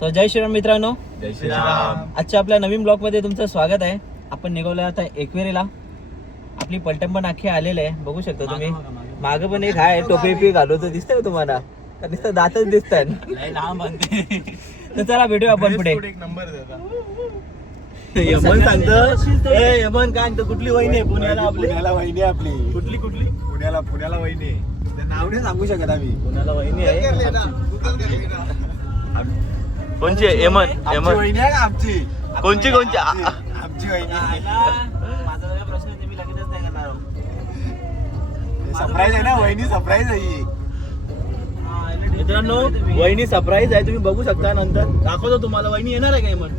So जय श्रीराम मित्रांनो. जय श्रीराम. आजच्या आपल्या नवीन ब्लॉग मध्ये तुमचं स्वागत आहे. आपण निघालो आता एकवेरीला. आपली पलटण पण अख्खी आलेले आहे, बघू शकता तुम्ही. मागं पण एक आहे टोपी पी घालू, तर दिसतंय तुम्हाला का नुसतं दातच दिसतात. तर चला भेटूया आपण पुढे. एक नंबर यमन सांगतो यमन काय सांगतो, कुठली वहिनी आहे पुण्याला आपली? पुण्याला वहिनी आहे आपली. कुठली कुठली? पुण्याला वहिनी आहे. नाव नाही सांगू शकत आम्ही. पुण्याला वहिनी आहे. कोणची आहे? यमन वहिनी आहे का आमची? कोणची आमची वहिनी. माझा काय प्रश्न आहे, मी लगेच नाही करणार. सरप्राईज आहे ना वहिनी, सरप्राईज आहे. मित्रांनो वहिनी सरप्राईज आहे, तुम्ही बघू शकता. नंतर दाखवतो तुम्हाला. वहिनी येणार आहे का यमन?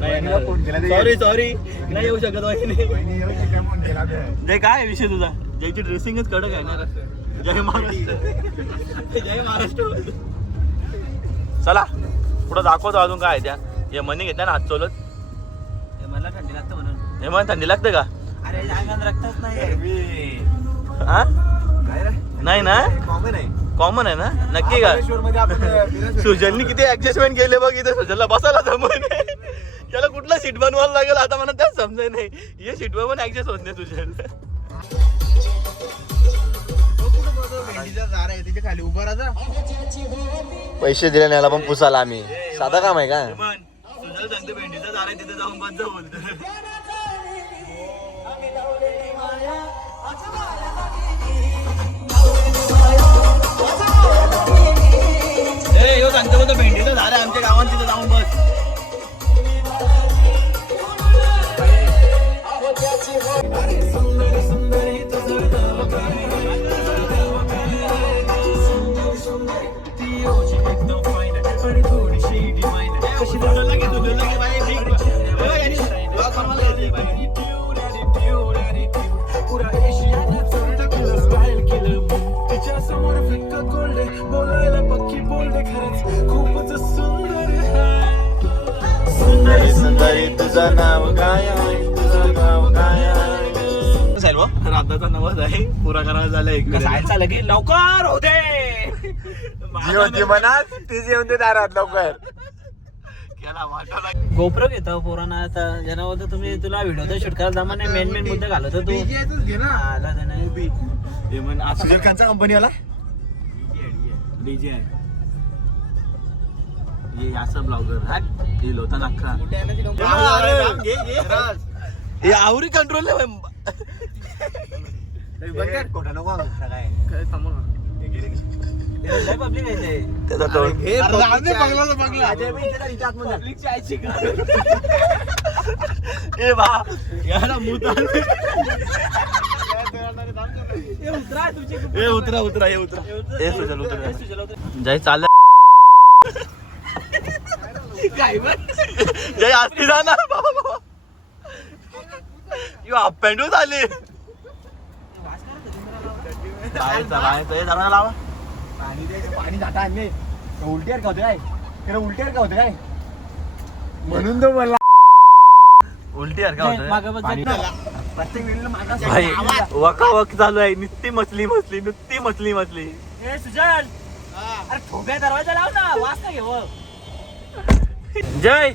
नाही फोन केला. सॉरी नाही येऊ शकत वहिनी. फोन केला. जय काय विषय तुझा? जयची ड्रेसिंगच कडक आहे ना. जय महाराष्ट्र. जय महाराष्ट्र. चला पुढं दाखवतो अजून काय आहे त्या. यमनने घेतल्या ना हात चोलत. मला थंडी लागतं म्हणून. यमन थंडी लागते का? अरे अंगात रक्तच नाही. हा काय रे? नाही ना, कॉमन आहे. कॉमन आहे ना. नक्की का? सुजलनी किती ऍडजस्टमेंट केले बघ. इथे सुजलला बसायला जमत नाही. याला कुठला सीट बनवायला लागेल आता मला त्याच समजाय नाही. हे सीटवर पण ऍडजस्ट होत नाही सुजल. खाली उभा राहा. पैसे दिले नाही याला पण पुसाला आम्ही. साधा काम आहे का? सुजल सांगते भेंडीचा दार आहे तिथे जाऊन बंद बोलतो. सांगतो बोलतो भेंडीचं झाड आहे आमच्या गावात, तिथे जाऊन बस. तुझं नाव काय आहे? तुझं नाव काय आहे? राधाचा नवस आहे पुरा करायला झाला. एक जायचं लगे लवकर होते. होती म्हणा तीच येऊन दे दारात लवकर. गोप्रो घेतो पोरांना. आता ज्यांना बोलतो तुम्ही, तुला व्हिडिओ शूट करायला जमा नाही. मेन मुद्दे घालतो तू. आला तर नाही. सुजल खानचा कंपनीवाला डीजे आहे ये असं ब्लॉगर हे लोता नाखा. हे आवरी कंट्रोल खोटा नको काय. पब्लिक आहे. त्याचा तोंड ए बा याला उतरा हे सुजल उतरा. जय चाल जय आस्ती जाणार बाबा. हाफ पॅन्ट झाली. लावा पाणी जाता आणले. उलटीवर का होतं काय? त्याला उलटीवर का होतं काय? म्हणून तो मला उलटी यार का होतं प्रत्येक वेळेला भाई. वका वक चालू आहे. नुसती मछली मछली. ए सुजल, अरे ठोक्या दरवाजा लाव ना, वास नाही घेऊ. जय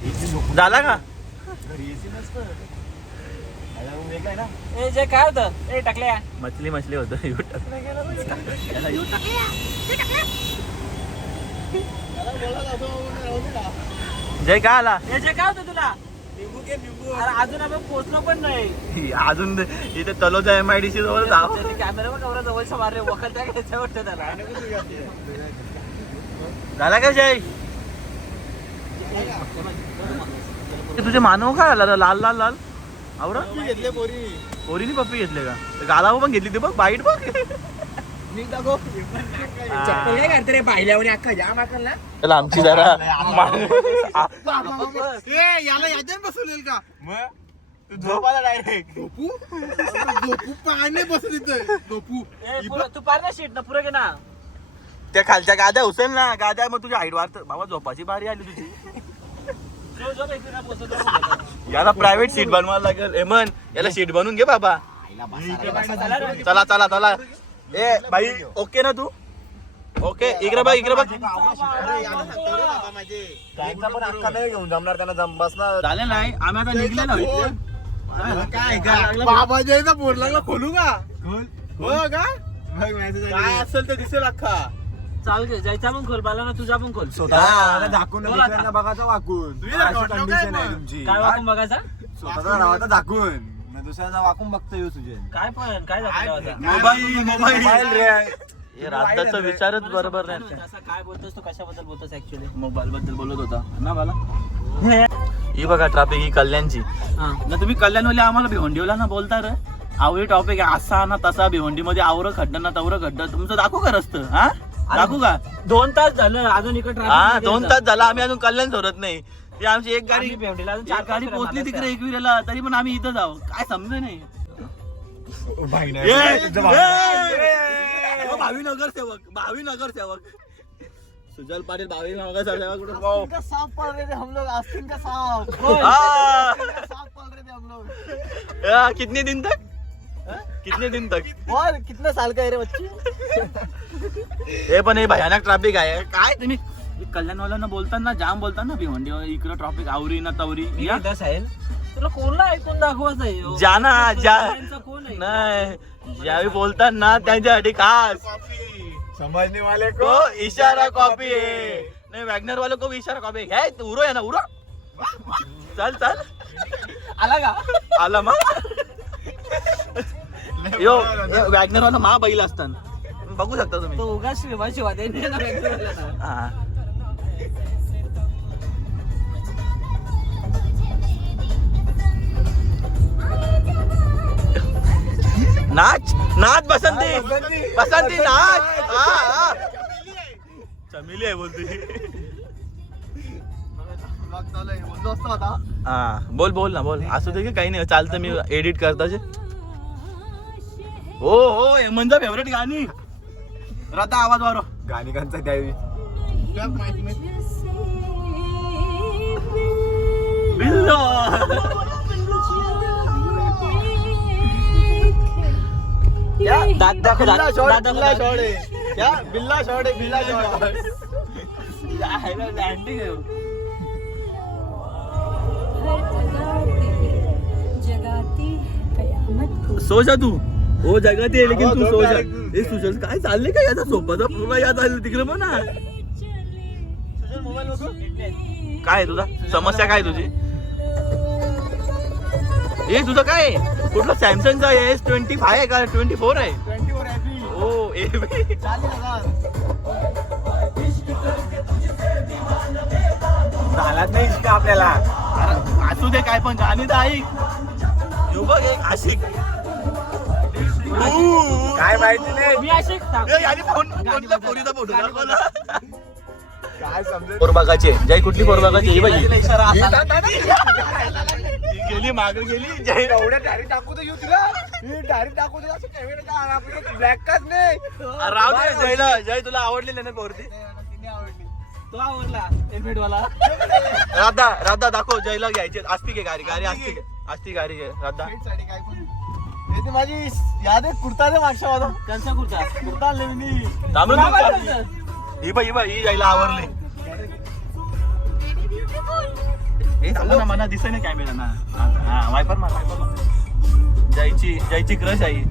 झाला का? ए जे काय होतं? ए टाकल्या मछली होतं. जय काय आला? ए जे काय होतं तुला? अरे अजून आपण पोहोचलो पण नाही. अजून इथे तलोजा MIDC जवळ जाऊ. कॅमेरा पण कवरा जवळचा मारले. वखल त्या घ्यायचं वाटतं त्याला. झाला का जय? तुझे मानव काय आला लाल लाल लाल आवरा घेतले पोरीनी पप्पी घेतले का? गालावर पण घेतली ती बघ. बाईट बघ. पाहिल्यावर अख्खा जाम आकल ना. त्याला आमची जरा याला याच्यात बसवलेल का? मग तू झोपाला डायरेक्ट झोपू पाहणे बसत इथं झोपू. तू पार ना शीट ना पुरे घे ना. त्या खालच्या गाद्या उचल ना. गाद्या मग तुझ्या हाईट वाढत बाबा. झोपाची बारी आली तुझी. याला प्रायव्हेट सीट बनवायला लागेल. एमन याला सीट बनवून घे बाबा. चला चला चला. ए भाई ओके ना तू? ओके इकडे बघ इकडे बघ त्यांचा पण हक्का नाही घेऊन जमणार त्यांना बसणार झालं नाही आम्ही आता निघलेलो इथे. काय बाबाजीचा बोर्ड लागला खोलू का हो का काय असेल ते दिसेल अख्खा चाल जायचा पण खोल बाला ना तुझा पण खोल स्वतः दाखवून दुसऱ्यांना बघायचं वाकून कंडिशन आहे तुमची काय वाकून बघायचा स्वतःचा राहायचा दाखवून दुसऱ्याचा वाकून बघतो येऊ तुझे काय पण काय दाखवलं मोबाईल रे हे राधाचा विचारच बरोबर नाही असं काय बोलतोस तू कशाबद्दल बोलतोस ऍक्च्युली मोबाईल बद्दल बोलत होता ना मला ही बघा ट्रॅफिक ही कल्याणची ना तुम्ही कल्याणवाले आम्हाला भिवंडीला ना बोलता रे आवडी टॉपिक आहे असा ना तसा भिवंडीमध्ये आवरं खड्डं ना तवरं खड्डं तुमचं दाखवू का रस्तं हा दाखवू का 2 तास झालं अजून इकडे हा 2 तास झाला आम्ही अजून कल्याण सोडत नाही ती आमची एक गाडी आम्ही भेंडीला अजून एक 4 गाडी पोहोचली तिकडे एकविरेला तरी पण आम्ही इथं जाऊ काय समजे नाही भावी नगरसेवक सुजल पाटील भावी नगरसेवक सांप पल रहे थे हम लोग आस्तीन का सांप सांप पल रहे थे हम लोग कितने दिन तक और कितने साल का है रे बच्ची हे पण हे भयानक ट्रॅफिक आहे काय तुम्ही कल्याणवाल्यांना बोलताना जाम बोलताना भिवंडी इकडं ट्रॅफिक आवरी ना तवरी या साहेब तुला कोणला ऐकून दाखवायचं आहे जाना जा कोण आहे नाही ज्यावेळी बोलतात ना त्यांच्यासाठी खास समझने वाले को को इशारा कॉपी है नहीं वैगनर वालों को भी इशारा कॉपी है उरो है ना उरो चल आला का आला मग यो वॅगनर वाला मा बैल असतात बघू शकता तुम्ही तो उगाच श्रीमाची वादे नाही ना व्यक्त हा. नाच नाच बसंती बसंती नाच हा चमेली आहे बोलते हा बोल ना बोल असू दे की काही नाही चालतं मी एडिट करताचे हो हेमंतचा फेवरेट गाणी राधा आवाज वारो गाणिकांचा द्यावी बिल्लो दात दाखव बिल्ला शॉट दात बिल्ला शॉट है क्या बिल्ला शॉट है बिल्ला शॉट लँडिंग आहे जगाती कयामत को सो जा तू हो जगात आहे लेकिन तू सो जा ए सुशल काय चाललंय का याचा सोपाचा पूर्ण याद आलं तिकडे पण ना काय आहे तुझा समस्या काय तुझी ए तुझं काय कुठला सॅमसंगचा S25 आहे का 24 आहे 24 एपी ओ ए 40,000 झालाच नाही इतकं आपल्याला असू दे काय पण गाणी तर ऐक यो बघ एक आशिक काय माहिती नाही मी अशी कोणत्या पोरीचा फोटो दाखवला काय समजेल पोरबागाची जय कुठली पोरबागाची ही बघी इशारा असा गेली मागे गेली जय एवढ्या डायरेक्ट दाखवतो येऊ तुला मी डायरेक्ट दाखवतो असं कॅमेरा आपल्याला ब्लॅक काच नाही राव दे जयला जय तुला आवडलेली ना पोरती तो आवडला हेल्मेट वाला राधा दाखव जयला घ्यायची असती घे गाडी असती गाडी घे राधा साडी काय पण ते माझी याद आहे कुर्ता दे मागच्या माझा त्यांचा कुर्ता कुर्ता आणले मी थांबून ही बाई ही जयला आवडली हे थांबा ना मला दिसत नाही कॅमेरा ना हा वायपर मार जयची क्रश आहे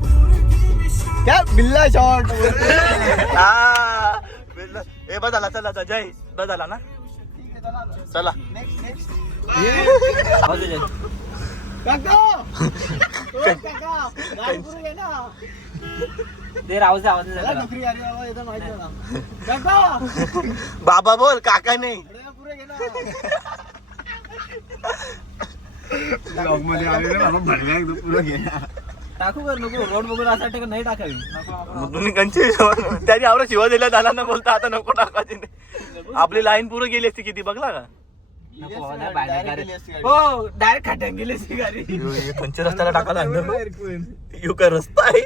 क्या बिल्ला शॉट ए बदला चला जय बदला ना चला नेक्स्ट ते राहूचे आवाज नाही झाला. बाबा बोल काका नाही टाकू कर नको रोड बघून असं वाटतं का नाही टाकावी तुम्ही कंची त्याने आवडा शिवा दिला झाला ना बोलता आता नको टाकायची नाही आपली लाईन पुरं गेली असती किती बघला का नको नाही बाहेर हो डायरेक्ट खाट्यान गेली ती गाडी पंच रस्त्याला टाकायला यू का रस्ता आहे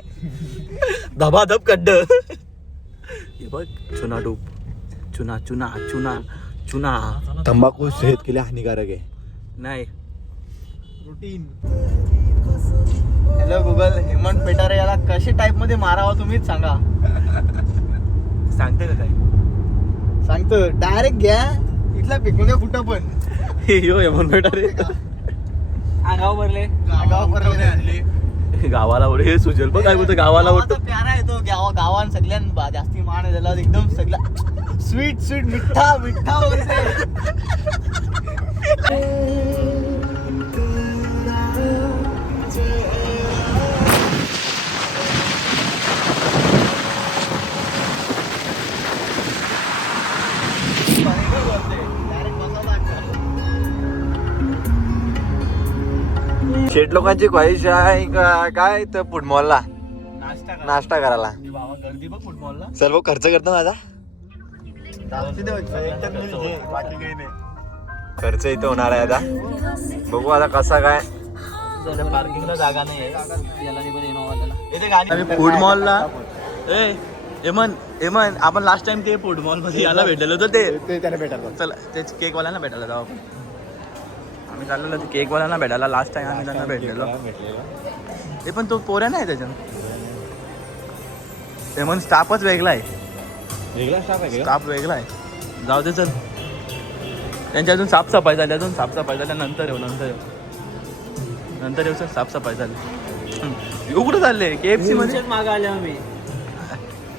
धबाधब खड्ड हे बघ चुना डूब चुना चुना चुना चुना तंबाखू सेहत के लिए हानिकारक है नाही routine hello Google Hemant Petare याला कशी टाइप मध्ये मारावं तुम्हीच सांगा सांगते का काय? सांगतो डायरेक्ट घ्या इथला फेकून द्या कुठं पण. यो यमन बेटा रे गाव भरले गावाला ओढ हे सुजल बघ काय बोलतो गावाला ओढतो. प्यारा आहे तो गावान सगळ्यां जास्ती मान आहे त्याला एकदम सगळा स्वीट स्वीट मिठ्ठा मिठ्ठा बोलते. शेट लोकांची ख्वाहिश आहे का काय तर फुटबॉलला नाश्ता करायला. बाबा गर्दी बघ फुटबॉलला. सर्व खर्च करतो माझा खर्च इथं होणार आहे आता. बघू आता कसा काय. पार्किंगला जागा नाही आहे याला नाही पण इनोवाला. इथे गाणी आम्ही फूड मॉलला एमन आपण लास्ट टाइम ते फूड मॉल मध्ये याला भेटलेलो होतो ते त्याला भेटायला चला तेच केक वाल्यांना भेटायला जाऊ आपण. आम्ही चाललेलो ते केक वाल्यांना भेटायला लास्ट टाइम आम्ही त्यांना भेटलेलो. ते पण तो पोऱ्या नाही त्याच्यानं. एमन स्टाफच वेगळा आहे. वेगळा स्टाफ आहे स्टाफ वेगळा आहे. जाऊ दे चल. त्यांच्या अजून साफसफाई झाली अजून साफसफाई झाल्या नंतर येऊ सर साफसफाई झाली. येऊ कुठं चालले KFC मध्ये मागे आले आम्ही.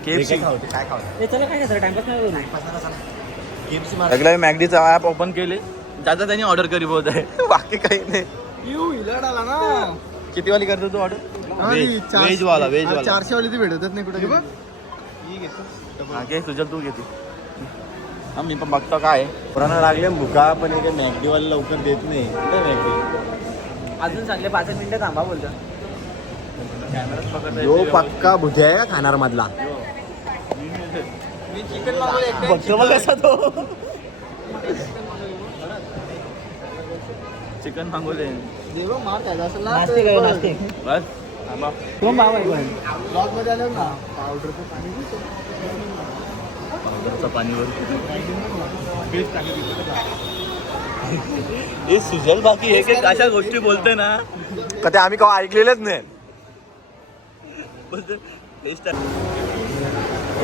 KFC काय खाऊ हे चला काय करायचं टाइमपास नाही करू. सगळ्या मॅगडीचा ॲप ओपन केले ज्याचा त्यांनी ऑर्डर करी बोलत आहे बाकी काही नाही. आला ना किती वाली करतो तू ऑर्डर? व्हेज वाला 400 वाली ती भेटतच नाही कुठे. हा घे तुझ्या तू घेते. हा मी पण बघतो काय पुराणा लागले भुका पण इथे मॅगडीवाला लवकर देत नाही. कुठे मॅगडी अजून चांगले 5 मिनिटं थांबा बोलतो. यो पक्का भुजा आहे का खाणार मधला. चिकन मागवले मार खायचा असेल ना नाश्ते करू नाश्ते. बस थांबा. कोण बाबा आहे पण? ब्लॉग मध्ये आलो ना पावडरचं पाणी पावडरचं पाणीवर हे सुजल बाकी हे काही अशा गोष्टी बोलते ना का ते आम्ही केव्हा ऐकलेलंच नाही. बोलते टेस्ट आहे.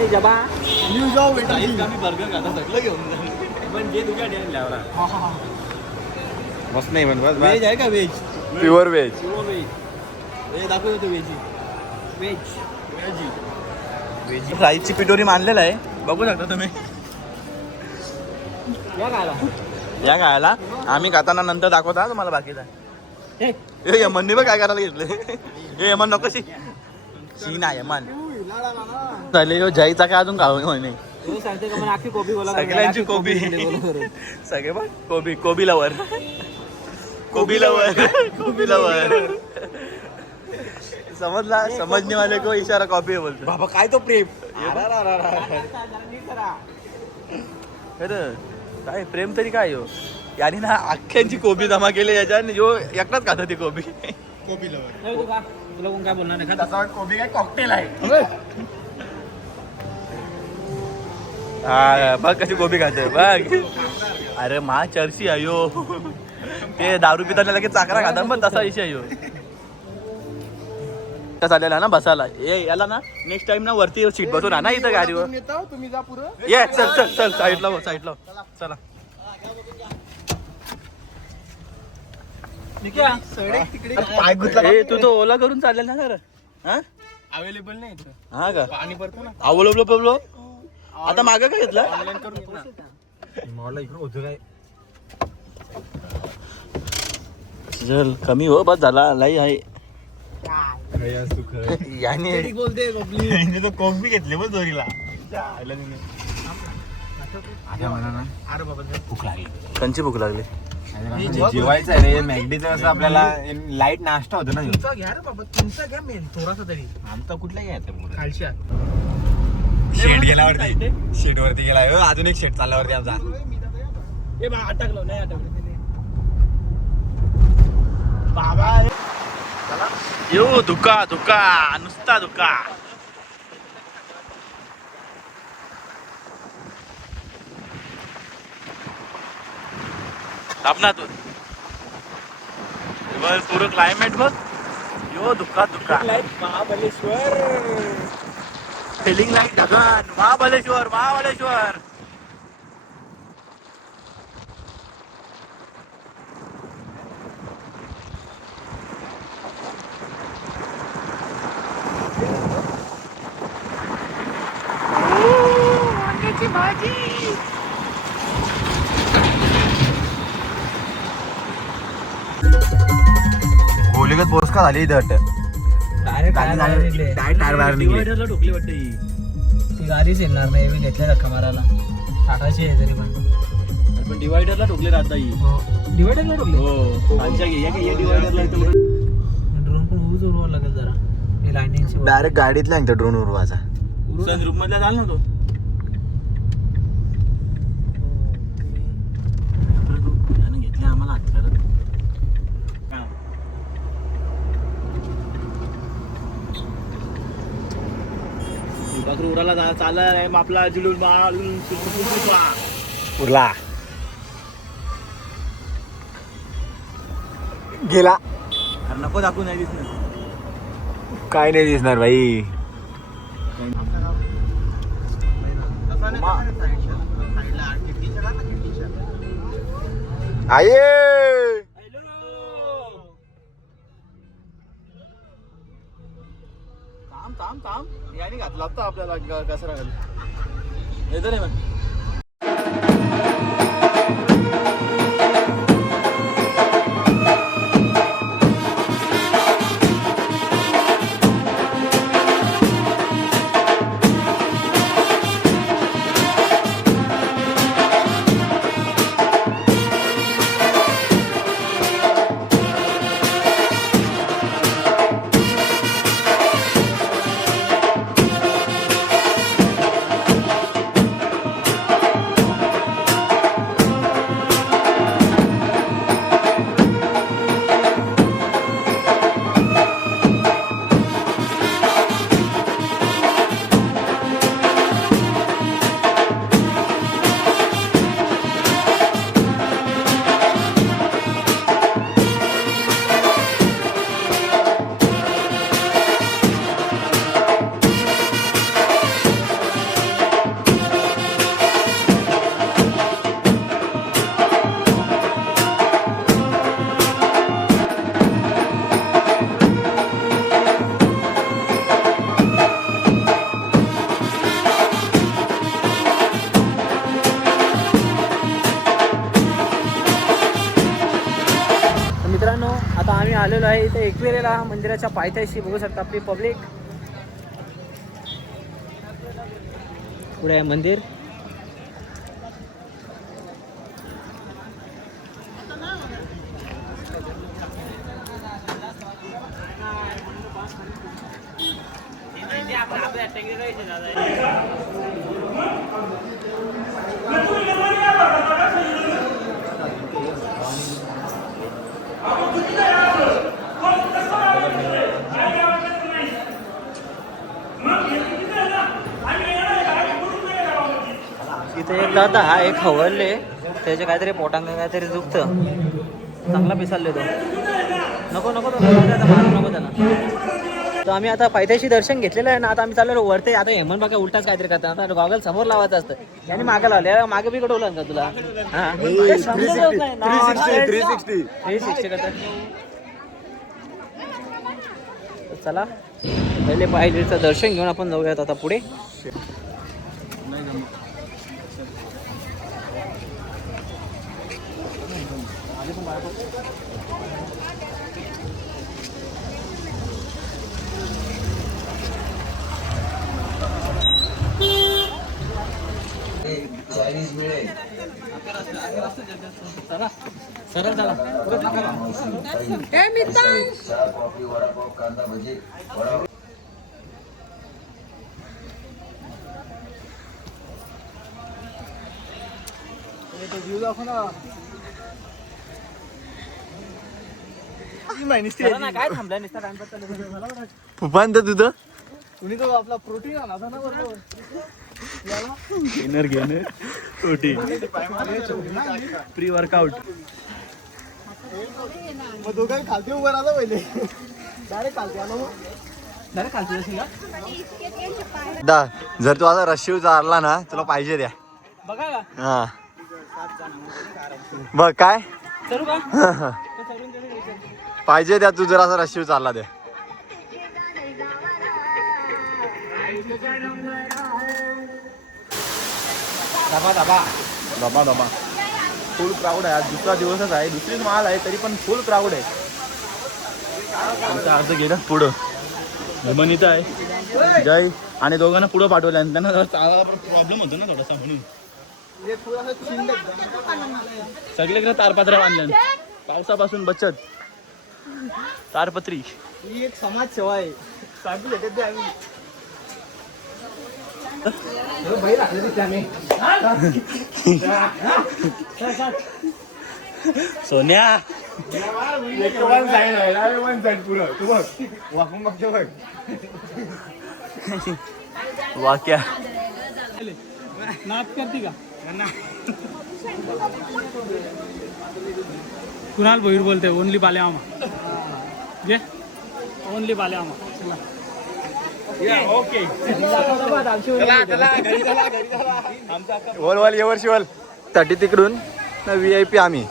ए जबा न्यू जॉब आम्ही बर्गर खाता सगळं घेऊन जाईल. पण जे तुझ्या डॅन लावला मस्त नाही म्हणत व्हेज आहे का व्हेज? Pure veg. दाखवतो तो व्हेज फ्राईजची पिटोरी मानलेला आहे बघू शकता तुम्ही. या खायला. या खायला आम्ही खाताना नंतर दाखवता तुम्हाला बाकीचा. ए, हे यमनने बघ काय करायला घेतले. हे यमन नको शी ना यमन चालेल यो जाईचा काय अजून खाऊ नाही. तू सांगते का मला अख्खी कोबी बोला. सगळ्यांची कोबी सगळे बघ कोबी लवर समजला समजने वाले को इशारा कॉपी बोलतो. बाबा काय तो प्रेम खरं काय प्रेम तरी काय हो याने ना अख्ख्यांची कोबी जमा केली याच्या यो एकटाच खाता ती कोबी. कोबी लवर तू का तुला कोण काय बोलणार नाही. तसा कोबी काय कॉकटेल आहे. हा बघ कशी कोबी खाते बघ. अरे मा चर्ची अयो ते दारू पिताना लगेच चाकरा खातात पण तसा विषय अयो चाललेला ना बसायला. याला ना नेक्स्ट टाइम ना वरती सीट बसून ना इथं गाडीवर. तुम्ही जा पुढं. ये चल साईडला चला. पाय गुतला तू तो ओला करून चाललेला ना सर. हा अवेलेबल नाही इथं. हा का पाणी पडतो ना आवलो आता मागं काय घेतलं. ऑनलाईन करून मला इकडे होतं काय चल कमी हो बस झाला लाई आहे. याने बोलते तो कोक बी घेतले बघ जोरीला. अरे बाबा भूक लागली. कंची भूक लागली. जेवायचं आहे रे मॅगडीचं कसं आपल्याला लाईट नाश्ता होतो ना. तुमचा घ्या रे बाबा तुमचा घ्या मेन थोडासा तरी. आमचा कुठला घ्यायचा खालच्या शेट गेल्यावरती शेट वरती गेला अजून एक शेट चालल्यावरती आमचा. ए बा अटकलो नाही अटकलो. बाबा यो धुका नुसता धुका. तापनातून पूर्ण क्लायमेट बघ. यो धुका महाबलेश्वर फिलिंग लाईक ढगान महाबळेश्वर महाबळेश्वर. गोलीगत बोसका झाली इथं वाटतं. डायरेक्ट डायरेक्ट टायर बाहेर निघले. डिवायडरला ठोकली वाटतं ही. ती गाडीच येणार नाही. मी घेतल्या धक्का मारायला. टाटाची आहे तरी पण. पण डिवायडरला ठोकले राहता ही. डिवायडरला ठोकले. हो खालच्या डिवायडरला ड्रोन पण उभं उडवावं लागेल जरा. हे लाईनिंगची डायरेक्ट गाडीतला आहे ड्रोन उडवायचा. सनरूफ मधला झाला ना तो. घेतले आम्हाला हात करत. उडाला चाललाय आपला जुलून उरला गेला. नको दाखवू नाही दिसणार. काय नाही दिसणार भाई. आये थांब याने घातला होता आपल्याला कचरा येतो रे मग. मित्रांनो आता आम्ही आलेलो आहे इथे एकविरेला मंदिराच्या पायथ्याशी. बघू शकता आपली पब्लिक. पुढे आहे मंदिर. इथे एक दादा हा एक हवलले त्याचे काहीतरी पोटांग काहीतरी दुखतं. चांगला पिसालले तो. नको नको तो मारू नको त्याला. तर आम्ही आता पायथ्याशी दर्शन घेतलेलं आहे ना. आता आम्ही चाललो वरते. आता हेमन बघा उलटाच काहीतरी करतात. आता गॉगल समोर लावायचं असतं. याने मागे लावले. मागे बी कडवलं का तुला. हा 360 करतात. चला पहिले पायरीचं दर्शन घेऊन आपण जाऊयात आता पुढे. चला सरळ चला. काय थांबलं नुसता टाइमपास चालू. फुफांत तुझं कुणी तो आपला प्रोटीन आला ना बरोबर. Gainer protein pre workout. मग दोघांनी खालती उभं राहिलं पहिले. डायरेक्ट खालती आलो. मग जर तू आता रशिव चालला ना तुला पाहिजे द्या बघा का हा बघ काय चलू का पाहिजे द्या तू जर असा रशिव चालला द्या दबा फुल क्राऊड आहे आज दुसरा दिवसच आहे दुसरीच माल आहे तरी पण फुल क्राऊड आहे आमचा अर्ज गेलं पुढं जमिनीचं आहे जय आणि दोघांना पुढं पाठवलं आणि त्यांना चालायला प्रॉब्लेम होतो ना थोडासा म्हणून सगळीकडे तारपत्र्या बांधल्या पावसापासून बचत तारपत्री ही एक समाज सेवा आहे साबी घेतात ते आम्ही सोन्या वाक्या नाच करते का कुणाल भोईर बोलते ओनली बाले आमा घे ओनली बाले आमा ओके बोल ये वर्षी बोल साठी तिकडून VIP आम्ही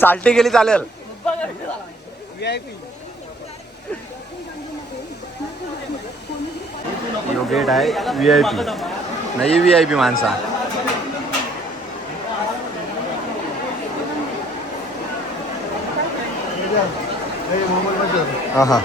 साल्टी गेली चालेल यो गेट आहे VIP नाही VIP माणसा हा हा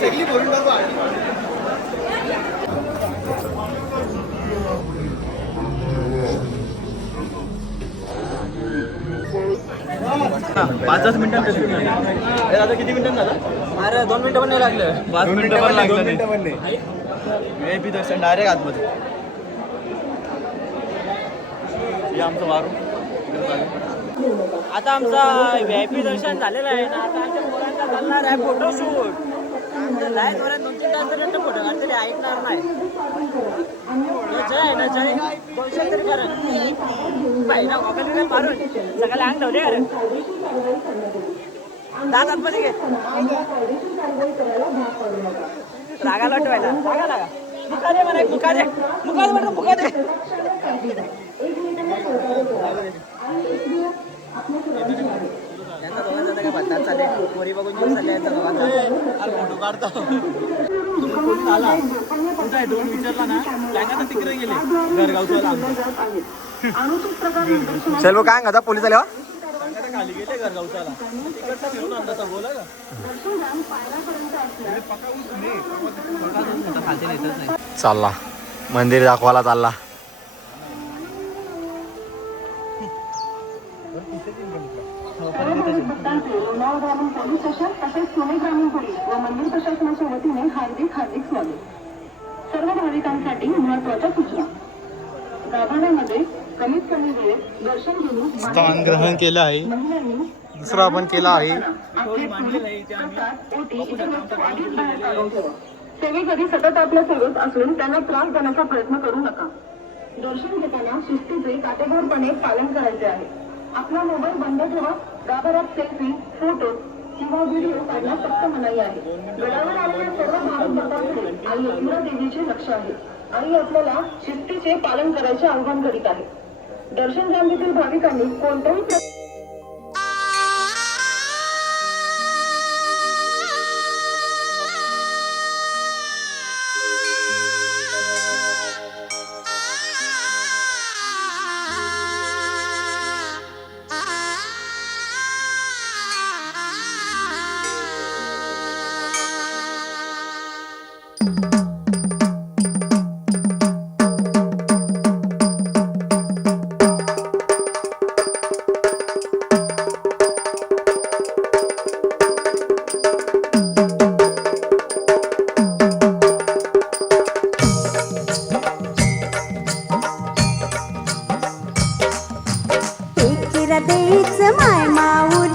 सगळी भरून टाकू पाच मिनिटात आता किती मिनिटात झालं अरे 2 मिनिटं पण नाही लागले 5 मिनिटं पण लागलं नाही पण नाही VIP दर्शन डायरेक्ट आतमध्ये हे आमचं वारू आता आमचा VIP दर्शन झालेलं आहे ना आता आमच्या पोरांचा चालणार आहे फोटोशूट लाईन वरात 2-3 तास तरी फोटो काढतरी ऐकणार नाही जय आहे ना जय दोनशे तरी करा ना वगैरे मारून सगळ्याला अंग ठेवले अरे दात आतमध्ये घे रागाला ठेवायला रागा लागा मुका दे म्हणा मुका दे मुका दे म्हणतो मुका दे यांचा दोघांचा काय बदनाम चालले पोरी बघून घेऊन चालले यांचा दोघांचा फोटो काढतो कोण आला कुठं आहे दोन विचारला ना त्यांना तिकडे गेले घरगावचा चल काय आता पोलीस आले खाली गेले घरगावचाला तिकडचा फिरून आणला बोला का चालला मंदिर दाखवायला चालला लोणावळा ग्रामीण पोलीस स्टेशन तसेच पुणे ग्रामीण पोलीस व मंदिर प्रशासनाच्या वतीने हार्दिक स्वागत सर्व भाविकांसाठी महत्त्वाच्या सूचना गाभाऱ्यामध्ये कमीत कमी वेळेत दर्शन घेऊन स्थान ग्रहण केलं आहे दुसरं आपण केलं आहे सेवेकरी सतत आपल्या सेवेत असून त्यांना त्रास देण्याचा प्रयत्न करू नका दर्शन घेताना शिस्तीचे काटेकोरपणे पालन करायचे आहे आपला मोबाईल बंद ठेवा गाभाऱ्यात सेल्फी फोटो किंवा व्हिडिओ काढण्यास फक्त मनाई आहे गडावर आलेल्या सर्व भाविक भक्तांकडे आई यमुना देवीचे लक्ष आहे आई आपल्याला शिस्तीचे पालन करायचे आवाहन करीत आहे दर्शन रांगेतील भाविकांनी कोणत्याही देईच माय माऊ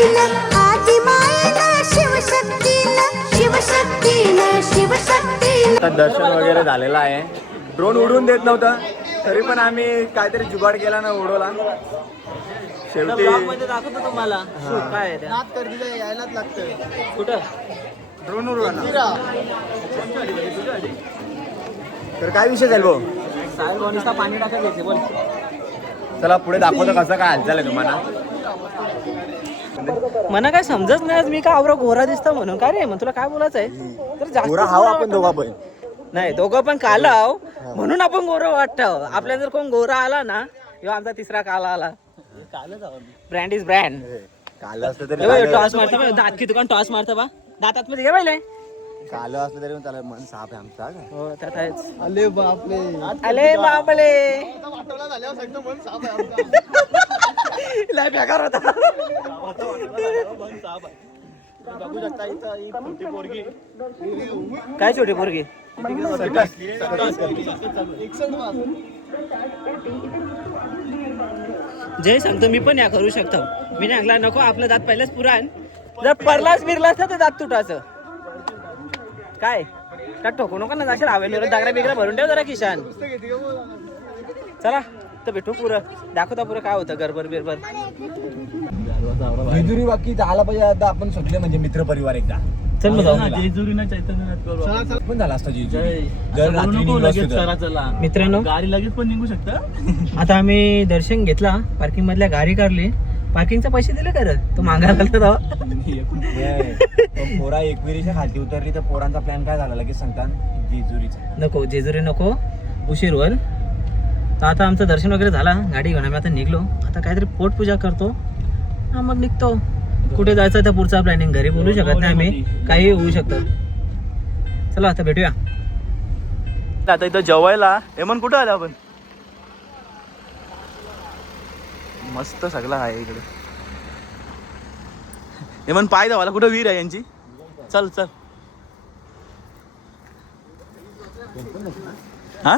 शिवशक्तीनं आदि मायेनं शिवशक्तीनं शिवशक्तीनं शिवशक्तीनं. आता दर्शन वगैरे झालेलं आहे. ड्रोन उडून देत नव्हतं तरी पण आम्ही काहीतरी जुगाड केला ना, उडवला शेवटी. मध्ये दाखवतो तुम्हाला काय आहे त्या. यायलाच लागतं. कुठं ड्रोन उडवा. तर काय विषय झाला भाऊ? साहेब नुसता पाणी टाकायला घ्यायचे बोल. चला पुढे दाखवतो कसं काय हालचाल आहे तुम्हाला. मला काय समजत नाही आज मी का आवरा गोरा दिसतो म्हणून. काय रे मग तुला काय बोलायचं आहे तर जास्त गोरा हाव आपण दोघा पण. नाही दोघं पण कालाव म्हणून आपण गोरं वाटतं. आपल्या जर कोण गोरा आला ना किंवा आमचा तिसरा काला आला. Brand is brand. काल असलं तरी टॉस मारता बा दात किती कोण टॉस मारता बा दात आतमध्ये घे पाहिले. काल असलं तरी पण त्याला मन साफ आहे आमचा. हो त्यात आहेच. अले बापले. अले बापले लय बेकार होता. काय छोटी पोरगी जय सांगतो मी पण या करू शकतो. मी नाही नको आपलं दात पहिलेच पुराण. जर परलाच बिरलास तर दात तुटाचं काय का ठोकू नको ना. जाशील हवेलीवर दागरा बिगरा भरून ठेव जरा किशान. चला तर भेटू पुरं दाखवता पुरं काय होतं गरबर बिरबर. जेजुरी बाकी झाला पाहिजे. आता आपण सगळे म्हणजे मित्र परिवार एकदा चल मग जाऊ. जेजुरी ना चैतन्य पण झाला असता जेजुरी. जर रात्री निघलो असतो तर. चला मित्रांनो गाडी लगेच पण निघू शकतं. आता आम्ही दर्शन घेतला. पार्किंग मधल्या गाडी काढली. पार्किंगचे पैसे दिले खरं तो मागायला लागला पण पोरा एकविरीच्या खालती उतरली तर पोरांचा प्लॅन काय झाला लगेच सांगतात जेजुरीचा. नको जेजुरी नको उशीर होईल. तर आता आमचं दर्शन वगैरे झाला. गाडी घेऊन आम्ही आता निघलो. आता काहीतरी पोटपूजा करतो हा मग निघतो. कुठे जायचं तर पुढचा प्लॅनिंग घरी बोलू शकत नाही आम्ही. काही होऊ शकतं. चला आता भेटूया. आता इथं जेवायला हेमन कुठं आलं आपण. मस्त सगळं आहे इकडे. हेमन पाय धावाला कुठं विहीर आहे यांची. चल चल. हा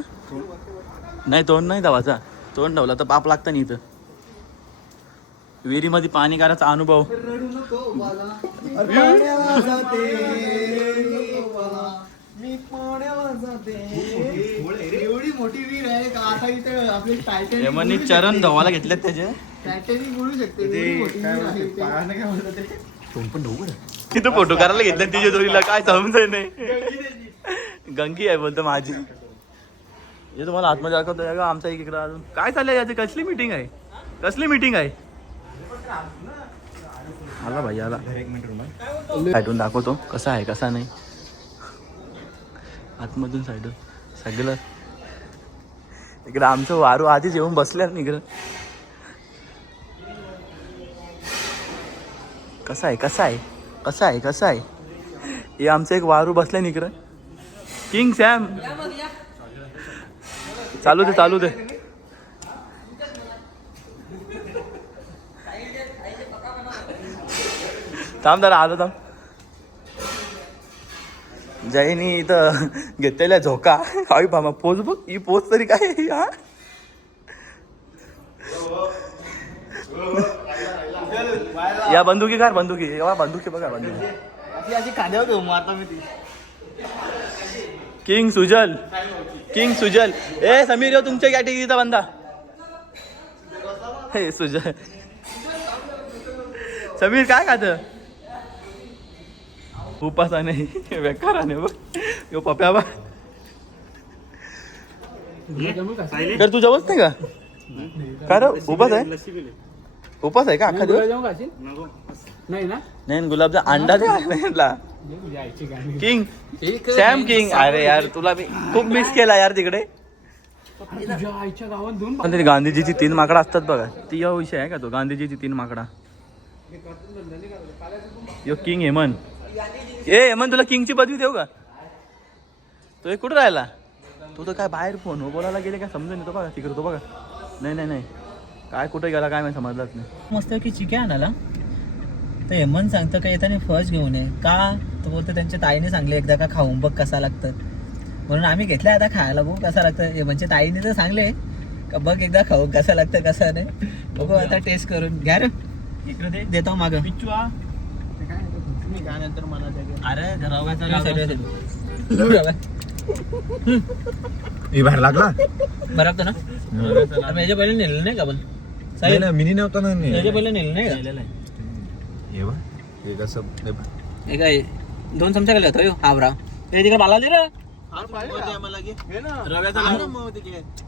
नाही तोंड नाही धावाचा. तोंड धावला तर पाप लागतं नाही इथं. विहिरीमध्ये पाणी करायचा अनुभव. एवढी मोठी विहीर आहे का आता इथे आपले टायटॅनिक हेमननी चरण धावाला घेतलेत त्याचे. बोलू शकते. तिथं फोटो करायला घेतले तिच्या जोडीला काय समजाय नाही. गंगी आहे बोलतो माझी. हे तुम्हाला आतमध्ये दाखवतो का आमचा एक इकडं अजून काय चाललंय याची. कसली मीटिंग आहे कसली मीटिंग आहे. आला भाई आला. साईडून दाखवतो कसा आहे कसा नाही. आतमधून साईडून सगळं इकडं आमचं वारू आधीच येऊन बसल्या इकडं. कसा आहे कसा आहे कसा आहे कसा आहे. हे आमचं एक वारू बसल्या इकडं. किंग सॅम चालू दे चालू दे. थांब जरा आलो थांब. जयनी इथं घेतलेला झोका. आई बाबा पोच बघ ही पोच तरी काय हा. या बंदुकी काय बंदुकी बंदुकी बघा बंदुकी. खांद्यावर मारता मी ती. किंग सुजल ए समीर तुमच्या कॅटेगरीचा बंदा. हे सुजल समीर काय खात. उपासा नाही बेकाराने बघ यो पप्या बा. तर तू जेवत नाही का काय रे. उपास आहे उपास आहे का अख्खा दिवस. नाही गुलाबचा अंडा द्या. किंग सॅम किंग अरे यार तुला मी खूप मिस केला यार तिकडे. गांधीजीची 3 माकडा असतात बघा. ती विषय आहे का तो गांधीजीची 3 माकडा. यो किंग हेमन. हेमन तुला किंगची पदवी देऊ का. तो एक कुठं राहिला. तो तर काय बाहेर फोन बोलायला गेले काय समजून येतो बघा तिकडे. तो बघा नाही काय कुठे गेला काय माहिती समजलाच नाही. मस्त की चिके आणाला. तर हेमंत सांगतं का येताना फर्स्ट घेऊन ये का. तो बोलतो त्यांच्या ताईने सांगले एकदा का खाऊन बघ कसा लागतं म्हणून आम्ही घेतला आता खायला. बघू कसा लागतं. हेमंतच्या ताईने तर सांगले का बघ एकदा खाऊ कसा लागतं कसा नाही. बघू आता टेस्ट करून घ्या रे. इकडे दे देतो माग पिच्चू हा त्यानंतर मला अरे रव्याचा बाहेर लागला बरोबर ना आता याच्या पहिले नेलं नाही का आपण नाही ना मिनी नव्हता ना याच्या पहिले नेलं नाही का हे बघ हे कसं हे बघ. हे काय 2 चमचा गेला होता हावरा हे तिकडे बाला दे रे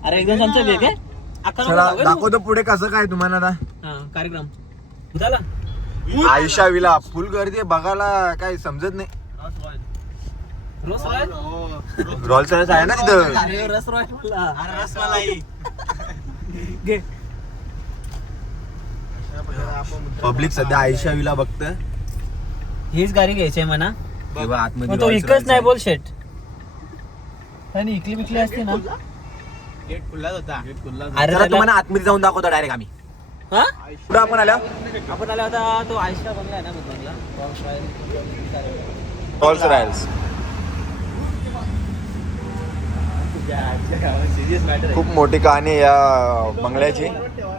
अरे 1-2 चमचा दे काय अख्खा चला नको खाऊ दाखवतो पुढे कसं काय तुम्हाला आता हा कार्यक्रम झाला आयशा विला फुल गर्दी आहे, बघायला काही समजत नाही रस रॉयल रॉयल सरस आहे ना तिथं अरे रस रॉयल मला रसमलाई घे पब्लिक सध्या आयशा विला बघतं हीच गाडी घ्यायची आहे म्हणा तेव्हा आतमध्ये मग तो Rolls इकच Royce नाही आहे. बोल शेट आणि इकली बिकली असते ना गेट खुल्लाच होता अरे चला त्याला- तुम्हाला आतमध्ये जाऊन दाखवतो डायरेक्ट आम्ही हा पुढे आपण आल्या आपण आला होता तो आयशा बंगला आहे ना बंगला Rolls Royal Rolls Royals serious matter खूप मोठी कहाणी आहे या बंगल्याची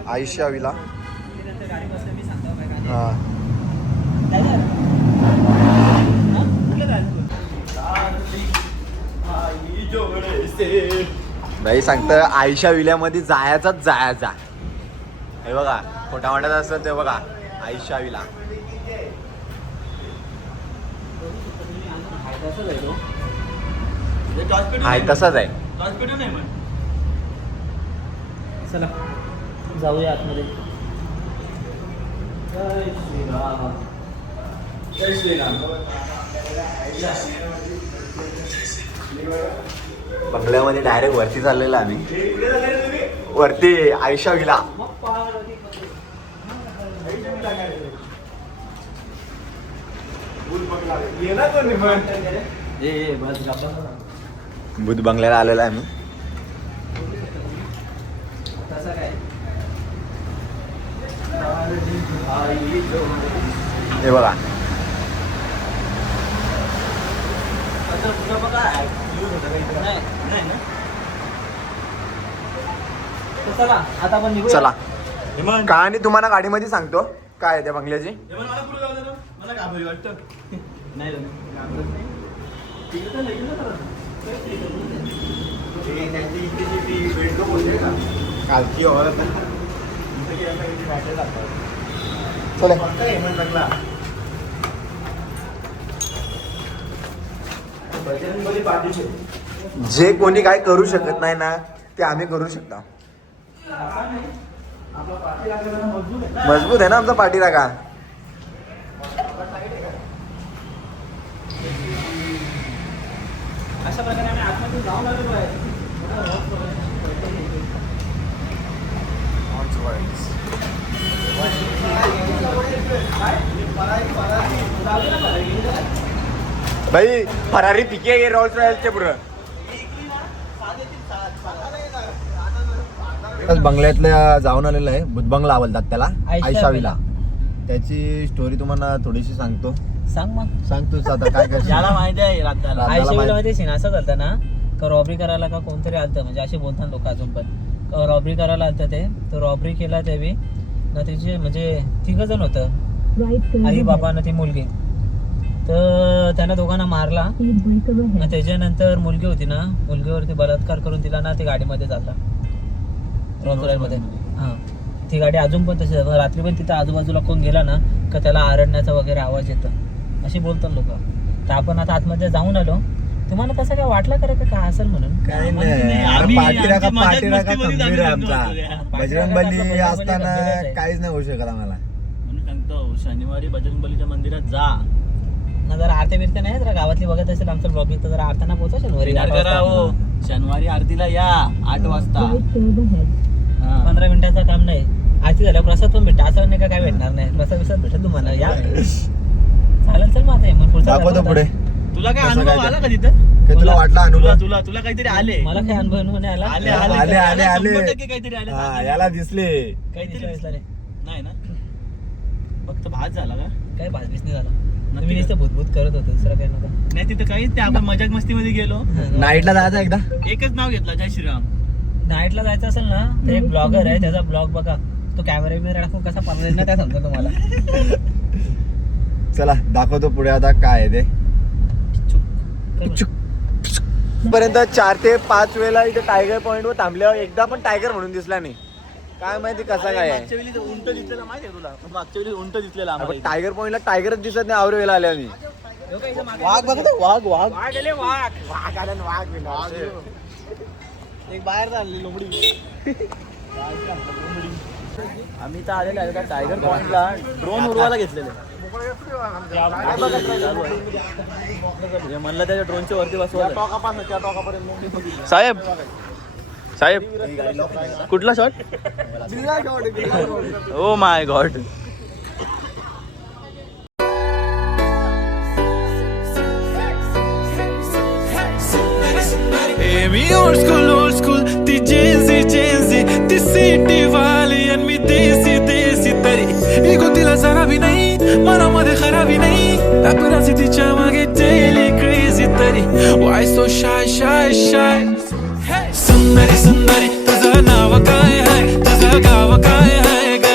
आयशा विला गाडी बसते मी सांगतो काय काय हा काय झालं? भाई सांगतं आयशा विल्यामध्ये जायचा हे बघा खोटा वाटत असतं ते बघा आयशा विला कसं जायचो? आहे तसाच आहे हॉस्पिटल नाही मग चला जाऊया आतमध्ये जय श्रीराम बंगल्यामध्ये डायरेक्ट वरती चाललेला आम्ही वरती आयशा विला बुध बंगल्याला आलेला आहे आम्ही हे बघा चला आता आपण निघूया. चला कहाणी तुम्हाला गाडीमध्ये सांगतो काय आहे त्या बंगल्याची मला पुढे जाऊ दे ना. मला घाबरी वाटतं नाही जे कोणी काय करू शकत नाही ना ते आम्ही करू शकता मजबूत आहे ना आमचा पाठीराखा अशा प्रकारे आम्ही आतमध्ये जाऊन आलेलो आहे भाई फरारी पिके आहे रॉल्स रॉयल्सचे पुढं बंगल्यातल्या जाऊन आलेलं आहे बुधबंगला बोलतात त्याला आयशा आयशा विला. विला त्याची स्टोरी तुम्हाला थोडीशी सांगतो सांग मग सांग तूच आता काय करशील याला माहिती आहे रात्याला रात- आयशा माहिती. मध्ये सीन असं करतं ना का रॉबरी करायला का कोणतरी आलतं म्हणजे असे बोलतात लोक अजून पण रॉबरी करायला आलतं ते तर रॉबरी केला त्यावेळी ना तिचे म्हणजे 3 जण होतं आई बाबा ना ती मुलगी तर त्यांना दोघांना मारला आणि त्याच्यानंतर मुलगी होती ना मुलगीवरती बलात्कार करून तिला ना ती गाडीमध्ये जाता मध्ये हां ती गाडी अजून पण तशी आहे. रात्री पण तिथं आजूबाजूला कोण गेला ना का त्याला आरडण्याचा वगैरे आवाज येतो असे बोलतात लोक तर आपण आता आतमध्ये जाऊन आलो तुम्हाला कसं काय वाटलं खरं का काय असेल म्हणून काही आम्ही पाठीराखा आमची मजाक पाठीराखा मस्तीमध्ये खंबीर आहे जातो आमचा होतो या. बजरंग बली असताना काहीच नाही होऊ शकत आम्हाला म्हणून सांगतो शनिवारी बजरंग बलीच्या मंदिरात जा ना जरा आरती बिरते नाही जरा गावातली बघत असेल आमचं ब्लॉगिंग तर जरा आरत्यांना पोहोचा शनिवारी विचार 8 करा वाजता. हो शनिवारी आरतीला या 8 वाजता हा. 15 मिनिटाचं काम नाही आरती झाल्यावर प्रसाद पण भेटतं असं नाही का काय भेटणार नाही प्रसाद विसाद भेटत तुम्हाला या चालेल चल मग आता मग पुढचा दाखवतो दाखवता. पुढे तुला काय कसं अनुभव काय आला का तिथं काय तुला वाटला अनुभव तुला तुला तुला काहीतरी आले मला काय अनुभव नाही आला आले आले, आले आले, आले. 100% काहीतरी आले हा, याला दिसले काहीतरी दिसला नाही नाही ना फक्त भात झाला का काय भाजबीस नाही झाला तुम्ही नुसतं भूतभूत करत होतो दुसरं काही नका नाही तिथं काहीच नाही आपण मजाक मस्तीमध्ये गेलो नाईटला जायचं एकदा एकच नाव घेतलं जय श्रीराम नाईटला जायचं असेल ना तर एक ब्लॉगर आहे त्याचा ब्लॉग बघा तो कॅमेरा बिमेरा टाकून कसा पाहिजे ना त्या समजा तुम्हाला. चला दाखवतो पुढे आता काय आहे ते. पर्यंत 4 ते 5 वेळेला इथे टायगर पॉइंट वर थांबल्यावर एकदा पण टायगर म्हणून दिसला नाही. काय माहिती कसा काय आहे. मागच्या वेळी उंट दिसलेला माहिती आहे तुला? मागच्या वेळी उंट दिसलेला आम्हाला इथे. टायगर पॉइंटला टायगरच दिसत नाही आवरे वेळेला आल्या मी. वाघ बघतो वाघ वाघ वाघ आले वाघ. वाघ आला ना वाघ. एक बाहेर झाली लोंबडी. आम्ही तर आलेलो आहे का टायगर पॉइंटला ड्रोन उडवायला घेतलेले. म्हणलं त्याच्या ड्रोनच्या वरती बसवा. साहेब साहेब कुठला shot? Oh my God. Me old school ती जेन्झी ती सिटी वाली आणि मी देसी तरी इगो तिला जरा भी नाही मनामध्ये खराबी नाही अपराधी तिच्या मागे डेली क्रेझी तरी वाय सो शाय सुंदरी तुझं नाव काय आहे तुझं गाव काय आहे ग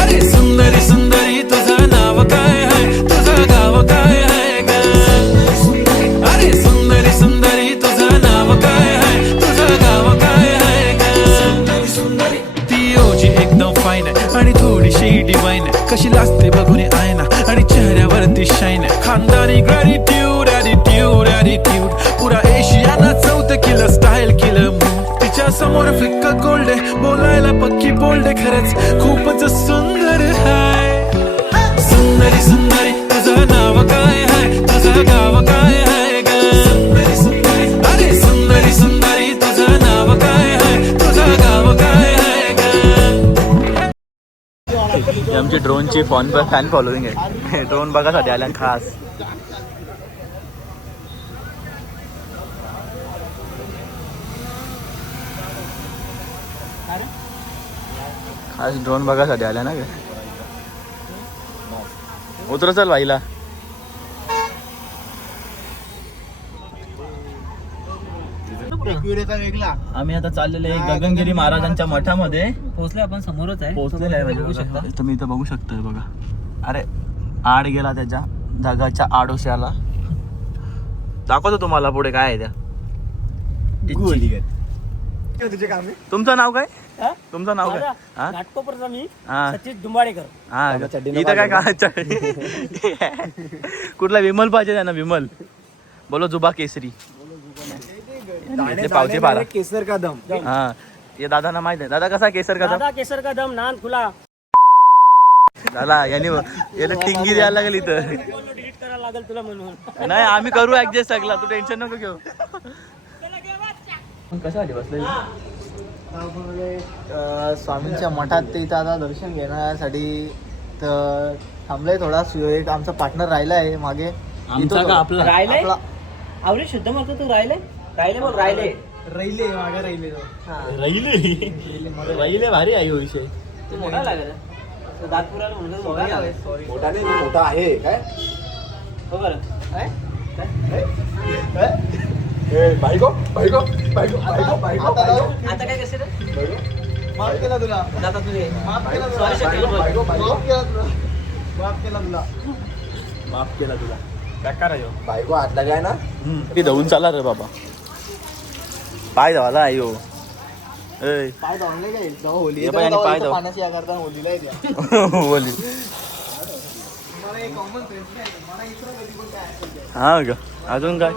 अरे सुंदरी तुझं नाव काय आहे तुझं गाव काय आहे ग अरे सुंदरी तुझं नाव काय आहे तुझं गाव काय आहे ग ती ओजी एकदम फाईन आहे आणि थोडीशी डिवाईन आहे कशी लाजते बघून आयना आणि चेहऱ्यावरती शाईन आहे खानदानी ग्रॅटिट्यूड ॲटिट्यूड पुरा एशियाना चौथं किलं स्टाईल किलं मूड तिच्या समोर फिक्क गोल्ड आहे बोलायला पक्की बोल्ड आहे खरंच खूपच सुंदर हाय सुंदरी तुझं नाव काय आहे तुझं गाव काय आहे ग अरे सुंदरी तुझं नाव काय आहे तुझं गाव काय आहे ग. आमची ड्रोनची फॅन फॉलोईंग आहे. ड्रोन बघासाठी आल्या खास. खास ड्रोन बघासाठी आल्या ना. उतर चल बाईला. आम्ही आता चाललेलो आहे गगनगिरी महाराजांच्या मठामध्ये. पोहोचले आपण समोरच आहे. पोहोचलेलं आहे बघू शकता. तुम्ही इथं बघू शकता बघा. अरे आड गेला त्याच्या ढगाच्या आडोश्याला. दाखवतो तुम्हाला पुढे काय आहे त्या. तुझे काम आहे. तुमचं नाव काय? तुमचं नाव काय? हा? घाटकोपरचा मी हा. सतीश दुंबाडेकर. हा इथं काय कुठला विमल पाहिजे त्यांना. विमल बोलो जुबा केसरी. पावते पारा केसर का दम. हा हे दादांना माहित आहे. दादा कसा केसर का केसर का दम नान खुला. झाला याला टिंगी द्यायला लागेल इथं. डिलीट करायला लागेल तुला म्हणून. नाही आम्ही करू ऍडजस्ट सगळा. तू टेन्शन नको घेऊ. कशासाठी बसले? स्वामींच्या मठात ते इथं आता दर्शन घेण्यासाठी तर थांबलंय थोडा. एक आमचा पार्टनर राहिलाय मागे. आमचा का आपला? राहिलाय आवरे शुद्ध म्हणतो तू. राहिले बोल. राहिले मागे राहिले भारी आहे विषय. ते मोठा लागेल. दातपुराला म्हणलं मोठा नाही मोठा आहे काय. हो बरं काय बायको आता काय कसं माफ केला तुला. दादा तुझे माफ केला तुला. बेकार आहे बायको हातला काय ना. ती धावून चाला रे बाबा. पाय धावाला आयो. पाय धावले काय जेव्हा होली हे पाय धाव. पाण्याची या करता होलीला येते. बोली हा का अजून काय.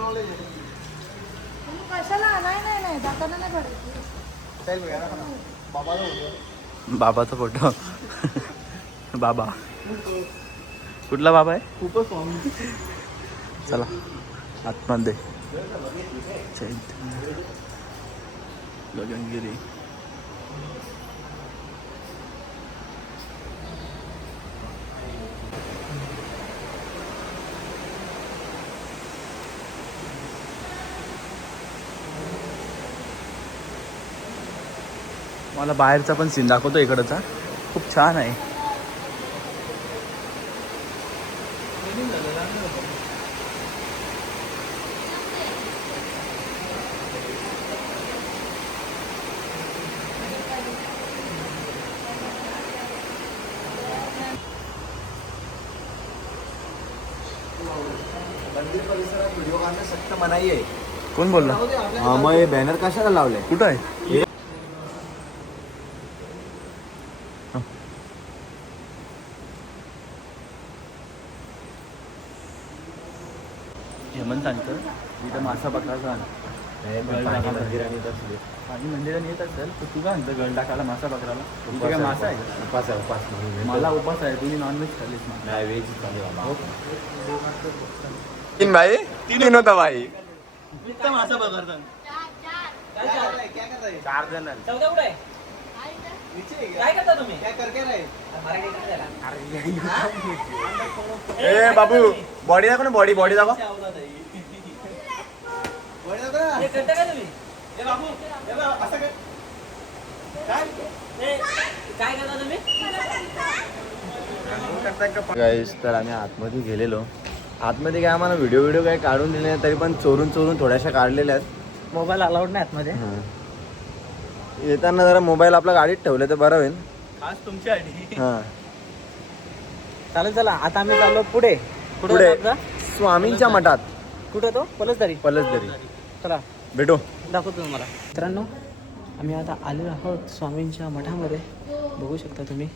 बाबाचा फोटो. बाबा कुठला बाबा आहे? खूपच स्वामी. चला आतमध्ये. गगनगिरी मला बाहेरचा पण सीन दाखवतो इकडचा. खूप छान आहे. मंदिर परिसरात व्हिडिओ काढणं सक्त मनाई आहे. कोण बोलला? मग हे बॅनर कशाला लावलंय? कुठं आहे? हेमंत सांगतो इथं मासा पकडायचा पाणी मंदिराने येत असेल तर तू काय म्हणतो गळ टाकायला मासा पकडायला? इथे काय मासा आहे? उपास आहे, उपास म्हणून. मला उपास आहे. तुम्ही नॉनव्हेज खाल्लीस ना? नाही, व्हेज चालेल बाबा. तीन भाई तीन होता भाई. मासा पकडतात. 4 जण. चौदा कुठे आहे? काय करता तुम्ही? ए बाबू बॉडी दाखव ना, बॉडी दाखव. हे करता का तुम्ही? काय करता तुम्ही? गाईस तर आम्ही आतमध्ये गेलेलो. आतमध्ये काय आम्हाला व्हिडिओ काही काढून दिले नाही, तरी पण चोरून थोड्याशा काढलेल्या आहेत. मोबाईल अलाउड नाही आतमध्ये. येताना जरा मोबाईल आपला गाडीत ठेवले तर बरं होईल. खास तुमच्यासाठी. हा चालेल चला आता आम्ही चाललो पुढे. पुढे स्वामींच्या मठात कुठे तो? पलसदारी. पलसदरी. चला भेटू. दाखवतो तुम्हाला. मित्रांनो आम्ही आता आलेलो आहोत स्वामींच्या मठामध्ये. बघू शकता तुम्ही.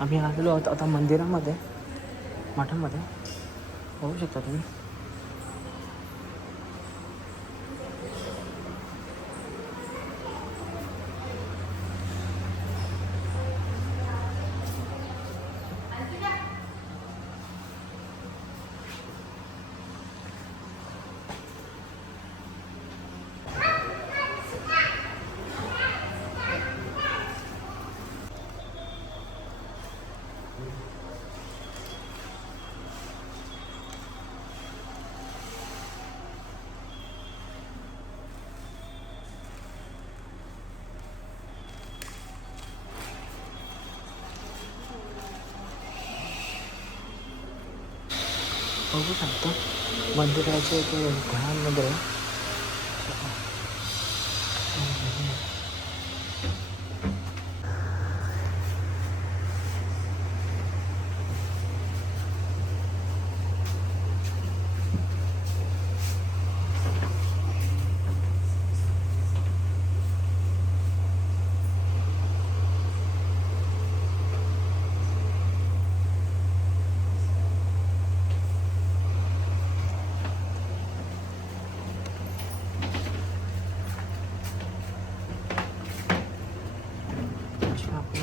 आम्ही आलेलो आहोत आता मंदिरामध्ये, मठामध्ये. बघू शकता तुम्ही. बघू शकता मंदिराचे घरांमध्ये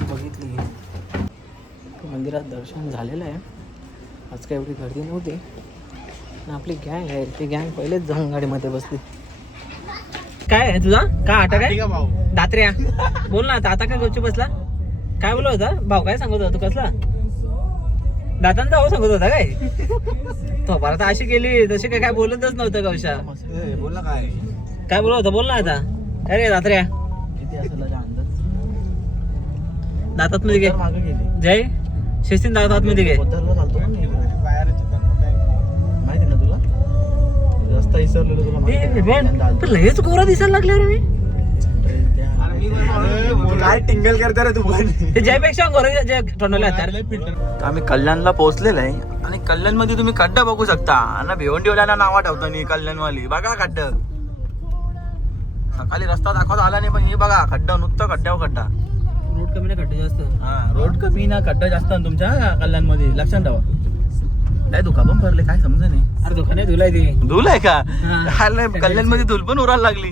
बघितली. मंदिरात दर्शन झालेलं आहे. आज काय एवढी गर्दी नव्हती. आणि आपली गँग आहे, ती गँग पहिलेच जाऊन गाडीमध्ये बसली. काय आहे तुझा? का आटा काय दात्र्या? बोल ना आता काय गोष्टी बसला? काय बोलत होता भाऊ? काय सांगत होता तू? कसला दातांचा भाऊ सांगत होता काय? तो परत अशी गेली तशी काय बोलतच नव्हतं कौशा. बोल ना काय काय बोलत होता? बोल ना आता. काय रे दात्र्या? दातात मध्ये घे. जय शिस्तीन दातात मध्ये घे. माहिती ना तुला? रस्ता विसरलेलो तुला. लयच कोरा दिसायला लागले रे. काय टिंगल करता रे तू पण? ते जयपेक्षा गोरे जे टोनले आहेत. आम्ही कल्याणला पोहोचलेलो आहे आणि कल्याण मध्ये तुम्ही खड्डा बघू शकता. आणि भिवंडीवाल्याला नावा ठेवता कल्याणवाली. बघा खड्डा. सकाळी रस्ता दाखवत आला नाही पण हे बघा खड्डा, नुसतं खड्ड्यावर खड्डा. रोड कमी ना खड्डे जास्त. हा रोड कमी ना खड्डा जास्त ना तुमच्या कल्याण मध्ये. लक्षात ठेवा. काय धुका पण भरले काय समजा नाही. अरे दुकाने धुलाय ती. धूल आहे का? हा. कल्याण मध्ये धूल पण उरायला लागली.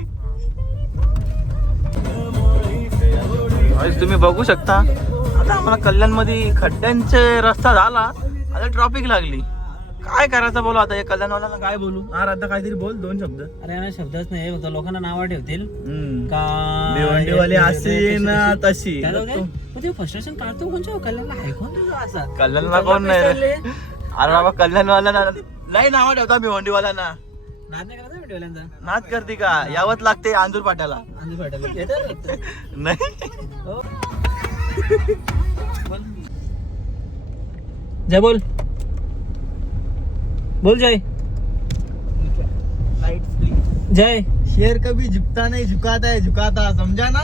तुम्ही बघू शकता आता आम्हाला कल्याण मध्ये खड्ड्यांचे रस्ता झाला. आता ट्रॉफिक लागली. काय करायचं बोलू आता, या कल्याणवाल्याला काय बोलू? आता काहीतरी बोल 2 शब्द. अरे ना शब्दच नाही फक्त लोकांना नाव ठेवतील का भिवंडीवाली अशी ना तशी. ते फ्रस्ट्रेशन काढतो कोणच्या कल्याणला ऐकून असा कल्याणला कोण नाही रे. अरे बाबा कल्याणवाला लय नाव ठेवता भिवंडीवाल्यांना. नाद नाही करायचा मिठवाल्यांचा नाच करते का? यावत लागते अंजूर पाट्याला. अंजू फाटायला येतात नाही हो. जय बोल बोल जय जय. शेर कभी झुकता नहीं झुकाता है झुकाता, समझा ना?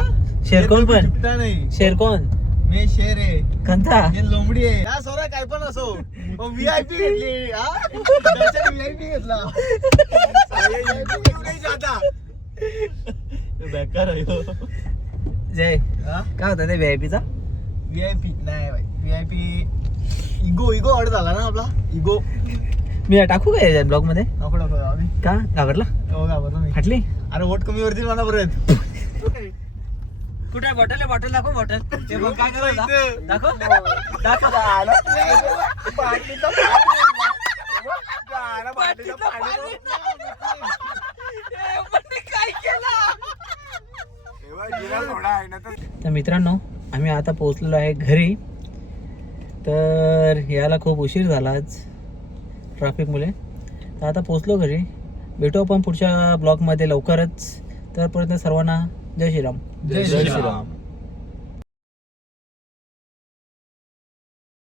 शेर कोण पण झुकता नहीं. शेर कोण मी शेर आहे, कंथा हे लोंबडी आहे. या सोरा काय पण असो, VIP घेतली हा, VIP घेतला. VIP घेऊन नाही जाता. बेकार आहे हो. जय हा? काय होता ते VIP चा VIP नाही भाई, VIP इगो ऑर्डर झाला ना आपला इगो. मी टाकू का ब्लॉग मध्ये नको नको आम्ही का घाबरला हो घाबरलो मी. फाटली अरे वोट कमी वरती मला परत. कुठे बॉटल आहे बॉटल दाखव बॉटल ते बघ काय करायचं दाखव दाखव काय तर मित्रांनो आम्ही आता पोहोचलेलो आहे घरी. तर याला खूप उशीर झाला आज ट्रॅफिकमुळे. तर आता पोहोचलो घरी. भेटू आपण पुढच्या ब्लॉगमध्ये लवकरच. तर पर्यंत सर्वांना जय श्रीराम. जय श्रीराम.